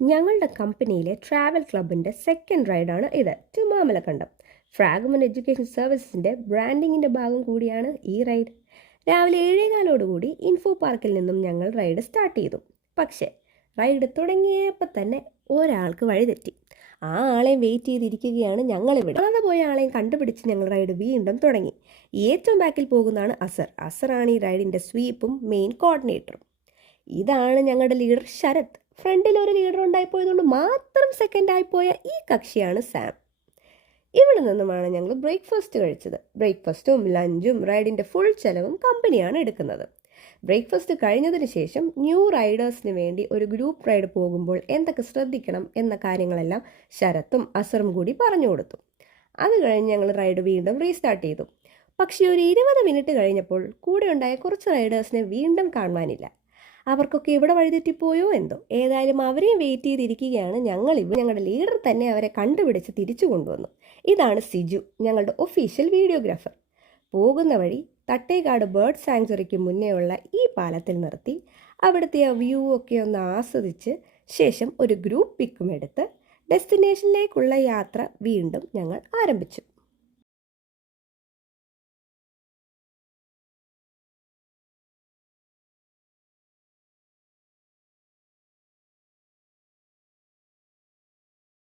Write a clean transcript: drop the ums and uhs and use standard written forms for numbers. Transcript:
ഞങ്ങളുടെ കമ്പനിയിലെ ട്രാവൽ ക്ലബിൻ്റെ സെക്കൻഡ് റൈഡാണ് ഇത് ടു മാമലക്കണ്ടം. ഫ്രാഗ്മെന്റ് എഡ്യൂക്കേഷൻ സർവീസസിൻ്റെ ബ്രാൻഡിങ്ങിൻ്റെ ഭാഗം കൂടിയാണ് ഈ റൈഡ്. രാവിലെ 7:15 ഇൻഫോ പാർക്കിൽ നിന്നും ഞങ്ങൾ റൈഡ് സ്റ്റാർട്ട് ചെയ്തു. പക്ഷേ റൈഡ് തുടങ്ങിയപ്പോൾ തന്നെ ഒരാൾക്ക് വഴിതെറ്റി. ആ ആളെയും വെയിറ്റ് ചെയ്തിരിക്കുകയാണ് ഞങ്ങളിവിടെ. കാണാതെ പോയ ആളെയും കണ്ടുപിടിച്ച് ഞങ്ങൾ റൈഡ് വീണ്ടും തുടങ്ങി. ഏറ്റവും ബാക്കിൽ പോകുന്നതാണ് അസറാണ് ഈ റൈഡിൻ്റെ സ്വീപ്പും മെയിൻ കോർഡിനേറ്ററും. ഇതാണ് ഞങ്ങളുടെ ലീഡർ ശരത്. ഫ്രണ്ടിൽ ഒരു ലീഡർ ഉണ്ടായിപ്പോയതുകൊണ്ട് മാത്രം സെക്കൻഡായിപ്പോയ ഈ കക്ഷിയാണ് സാം. ഇവിടെ നിന്നുമാണ് ഞങ്ങൾ ബ്രേക്ക്ഫാസ്റ്റ് കഴിച്ചത്. ബ്രേക്ക്ഫാസ്റ്റും ലഞ്ചും റൈഡിൻ്റെ ഫുൾ ചെലവും കമ്പനിയാണ് എടുക്കുന്നത്. ബ്രേക്ക്ഫാസ്റ്റ് കഴിഞ്ഞതിന് ശേഷം ന്യൂ റൈഡേഴ്സിന് വേണ്ടി ഒരു ഗ്രൂപ്പ് റൈഡ് പോകുമ്പോൾ എന്തൊക്കെ ശ്രദ്ധിക്കണം എന്ന കാര്യങ്ങളെല്ലാം ശരത്തും അസറും കൂടി പറഞ്ഞു കൊടുത്തു. അത് കഴിഞ്ഞ് ഞങ്ങൾ റൈഡ് വീണ്ടും റീസ്റ്റാർട്ട് ചെയ്തു. പക്ഷേ ഒരു 20 മിനിറ്റ് കഴിഞ്ഞപ്പോൾ കൂടെ ഉണ്ടായ കുറച്ച് റൈഡേഴ്സിനെ വീണ്ടും കാണുവാനില്ല. അവർക്കൊക്കെ ഇവിടെ വഴിതെറ്റിപ്പോയോ എന്തോ. ഏതായാലും അവരെയും വെയിറ്റ് ചെയ്തിരിക്കുകയാണ് ഞങ്ങളിവിടെ. ഞങ്ങളുടെ ലീഡർ തന്നെ അവരെ കണ്ടുപിടിച്ച് തിരിച്ചു കൊണ്ടുവന്നു. ഇതാണ് സിജു, ഞങ്ങളുടെ ഒഫീഷ്യൽ വീഡിയോഗ്രാഫർ. പോകുന്ന വഴി തട്ടേക്കാട് ബേർഡ് സാങ്ച്വറിക്ക് മുന്നേയുള്ള ഈ പാലത്തിൽ നിർത്തി അവിടുത്തെ ആ വ്യൂ ഒക്കെ ഒന്ന് ആസ്വദിച്ച് ശേഷം ഒരു ഗ്രൂപ്പ് പിക്കും എടുത്ത് ഡെസ്റ്റിനേഷനിലേക്കുള്ള യാത്ര വീണ്ടും ഞങ്ങൾ ആരംഭിച്ചു.